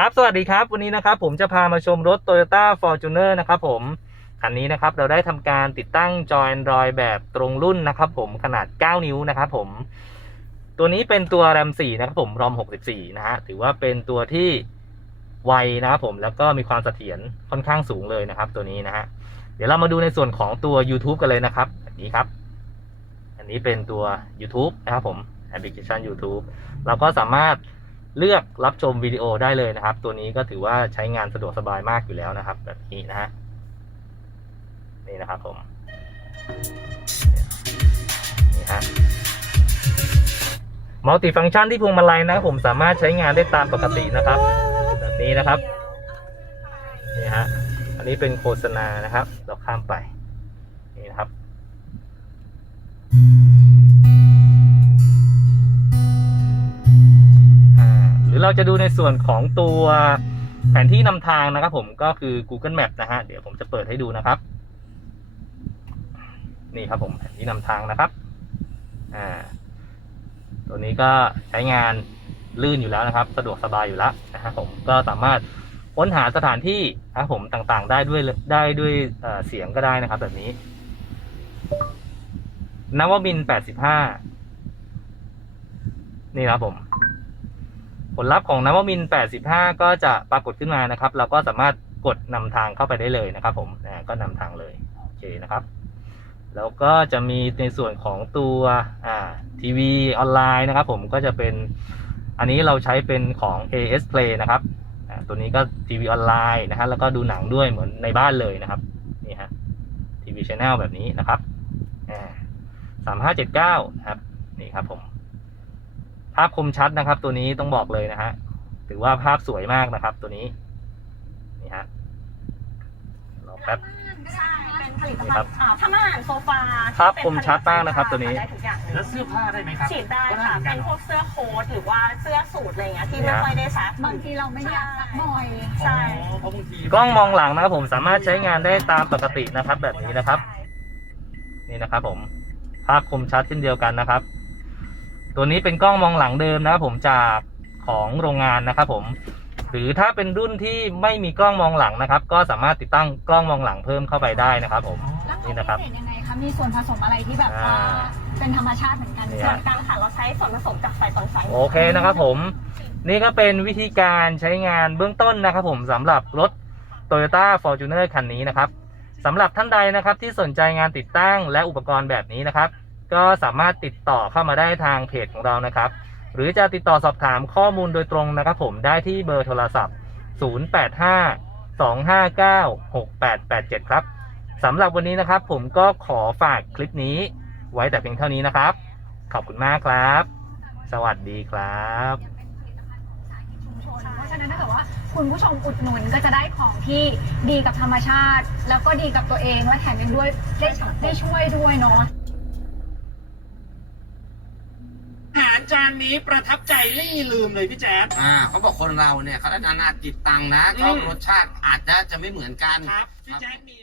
ครับ สวัสดีครับ วันนี้นะครับผมจะพามาชมรถ Toyota Fortuner นะครับผม คันนี้นะครับเราได้ทำการติดตั้งจอย Android แบบตรงรุ่นนะครับผมขนาด 9 นิ้วนะครับผม ตัวนี้เป็นตัว RAM 4นะครับผม ROM 64 นะฮะ ถือว่าเป็นตัวที่ไวนะครับผมแล้วก็มีความเสถียรค่อนข้างสูงเลยนะครับ ตัวนี้นะฮะ เดี๋ยวเรามาดูในส่วนของตัว YouTube กันเลยนะครับอันนี้ครับ อันนี้เป็นตัว YouTube นะครับผมแอปพลิเคชัน YouTube เราก็สามารถ เลือกรับชมวิดีโอได้เลยนะครับ ตัวนี้ก็ถือว่าใช้งานสะดวกสบายมากอยู่แล้วนะครับ แบบนี้นะฮะนี่นะครับผมนี่ฮะมัลติฟัง c t ชันที่พวงมาลัยนะครับผมสามารถใช้งานได้ตามปกตินะครับ แบบนี้นะครับนี่ฮะอันนี้เป็นโฆษณานะครับ เราข้ามไป รือเราจะดูในส่วนของตัวแผนที่นำทางนะครับผมก็คือ Google Map นะฮะ เดี๋ยวผมจะเปิดให้ดูนะครับ นี่ครับผมแผนที่นำทางนะครับอ่าตัวนี้ก็ใช้งานลื่นอยู่แล้วนะครับ สะดวกสบายอยู่แล้วนะครับผมก็สามารถค้นหาสถานที่นะครับผมต่างๆ ได้ด้วยได้ด้วยเเสียงก็ได้นะครับ แบบนี้นวมินแปดสิบห้านี่ครับผม ผลลัพธ์ของนวมิน 85 ก็จะปรากฏขึ้นมานะครับ เราก็สามารถกดนำทางเข้าไปได้เลยนะครับ ผมอ่ก็นำทางเลยโอเคนะครับ แล้วก็จะมีในส่วนของตัวทีวีออนไลน์นะครับ ผมก็จะเป็นอันนี้เราใช้เป็นของ AS Play นะครับตัวนี้ก็ทีวีออนไลน์นะฮะแล้วก็ดูหนังด้วยเหมือนในบ้านเลยนะครับนี่ฮะทีวีชแนลแบบนี้นะครับอ่สามห้าเจ็ดเก้านะครับนี่ครับผมาพคมชัดนะครับ ตัวนี้ต้องบอกเลยนะฮะถือว่าภาพสวยมากนะครับ ตัวนี้นี่ฮะรอแป๊บ ใช่เป็นผลิตนี่ภัครัณบฑ์อ่าผ้าม่านโซฟาภาพคมชัดมากนะครับตัวนี้ ได้ทุกอย่างเลยแล้วเสื้อผ้าได้ไหมครับฉีดได้ค่ะก็เป็นหพมือวกเสื้อโค้ทหรือว่าเสื้อสูทอะไรเงี้ยที่ไม่เนี่ยค่อยได้ซัก บางทีเราไม่ได้อยากซักบ่อย ใช่ อ๋อเพราะบางทีกล้องมองหลังนะครับ ผมสามารถใช้งานได้ตามปกตินะครับ แบบนี้นะครับ นี่นะครับ ผม ภาพคมชัดเช่นเดียวกันนะครับ ตัวนี้เป็นกล้องมองหลังเดิมนะครับผมจากของโรงงานนะครับผมหรือถ้าเป็นรุ่นที่ไม่มีกล้องมองหลังนะครับ ก็สามารถติดตั้งกล้องมองหลังเพิ่มเข้าไปได้นะครับผมแล้วนี่เขานะครับพิเศษยังไงคะมีส่วนผสมอะไรที่แบบว่าอ่าเป็นธรรมชาติเหมือนกันนี่เหมืฮะอนกันค่ะเราใช้ส่วนผสมจากไฟตอนไฟโอเคนะครับผม นี่ก็เป็นวิธีการใช้งานเบื้องต้นนะครับ ผมสำหรับรถ Toyota Fortuner คันนี้นะครับสำหรับท่านใดนะครับที่สนใจงานติดตั้งและอุปกรณ์แบบนี้นะครับ ก็สามารถติดต่อเข้ามาได้ทางเพจของเรานะครับ หรือจะติดต่อสอบถามข้อมูลโดยตรงนะครับ ผมได้ที่เบอร์โทรศัพท์ 085 259 6887 ครับสำหรับวันนี้นะครับ ผมก็ขอฝากคลิปนี้ ไว้แต่เพียงเท่านี้นะครับ ขอบคุณมากครับ สวัสดีครับยังเป็นผลิตภัณฑ์ของสายชุมชนเพราะฉะนั้นถ้าเกิดว่าคุณผู้ชมอุดหนุนก็จะได้ของที่ดีกับธรรมชาติ แล้วก็ดีกับตัวเองและแถมยังด้วยได้ได้ช่วยด้วยเนาะ อาหาร จานนี้ประทับใจไม่มีลืมเลยพี่แจ๊ด อ่าเขาบอกคนเราเนี่ยเขาได้นานาจิตตังนะก็อืม รสชาติอาจจะจะไม่เหมือนกัน ครับพี่แจ๊ดมี